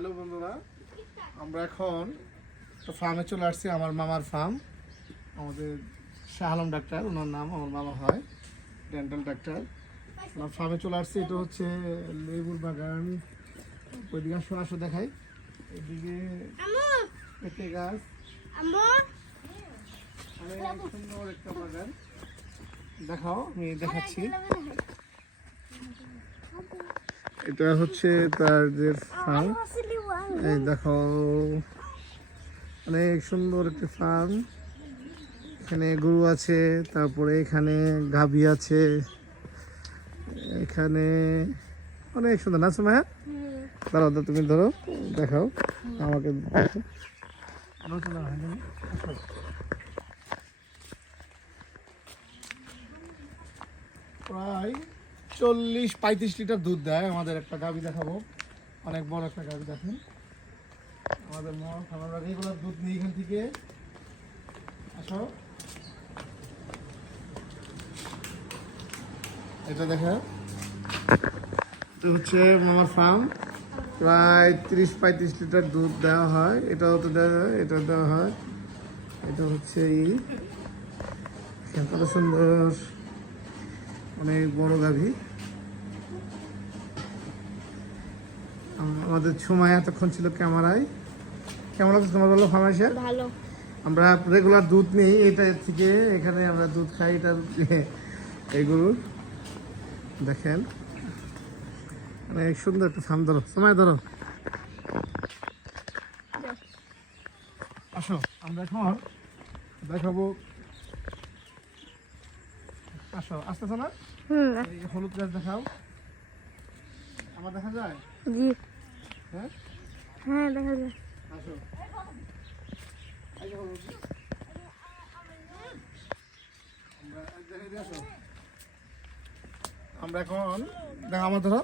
Hello বন্ধুরা, আমরা এখন একটা ফার্মে চলে আসছি। আমার মামার ফার্ম, আমাদের শাহ আলম ডাক্তার, ওনার নাম, আমার মামা হয়, ডেন্টাল ডাক্তার। ওনার ফার্মে চলে আসছি। এটা হচ্ছে লেবুর বাগান। ওইদিকে আসো আসো দেখাই। এদিকে পেঁপে গাছ, অনেক সুন্দর একটা বাগান। দেখাও, আমি দেখাচ্ছি। এটা হচ্ছে তার যে ফার্ম, এই দেখো অনেক সুন্দর একটি ফার্ম। এখানে গরু আছে, তারপরে এখানে গাভী আছে, এখানে অনেক সুন্দর। না সময় দাঁড়াও, তুমি ধরো, দেখাও আমাকে। প্রায় 40-35 লিটার দুধ দেয় আমাদের একটা গাভী। দেখাবো, অনেক বড় একটা গাভী। দেখেন আমাদের আমরা রেগুলার দুধ নিই এখান থেকে। আসো, এটা দেখো, এটা হচ্ছে মামার ফার্ম। প্রায় 30-35 লিটার দুধ দেওয়া হয়। এটাও তো দেওয়া হয়, এটা দেওয়া হয়। এটা হচ্ছে কত সুন্দর, অনেক বড় গাভী। আমাদের সময় এতক্ষণ ছিল ক্যামেরায়। কেমন লাগছে তোমার, বলো? ফার্মাসে ভালো। আমরা রেগুলার দুধ নিই এটা থেকে, এখানে আমরা দুধ খাই। এটা এইগুলো দেখেন, অনেক সুন্দর একটা ফার্ম। ধরো সময়, ধরো, আসো। আমরা এখন দেখাবো, আসো, আসতেছো না? এই হলুদ গাছ দেখাও, আমার দেখা যায়? জি, হ্যাঁ হ্যাঁ দেখা যায়। আসো, আমরা এখন দেখো, আমার ধরো,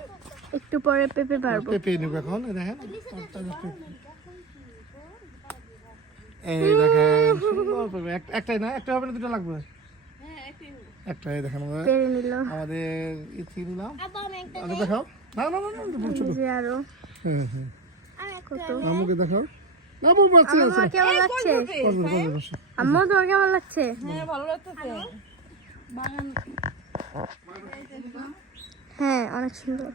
একটু পরে পেঁপে পারবো। পেঁপে নেব এখন। দেখেন, এই দেখেন সুন্দর পেঁপে। একটাই না, একটা হবে না, দুটো লাগবে? একটাই। দেখেন পেরে নিল আমাদের ইথি নিলাম। দেখাও, না না না না, ছোট। আরো হ্যাঁ হ্যাঁ, কত আমাকে দেখাও। না বউ, বাচ্চা আছে। কেমন লাগছে করবে। আম্মু, তোমার কেমন লাগছে? হ্যাঁ, ভালো লাগতেছে। বাগান হ্যাঁ, অনেক সুন্দর।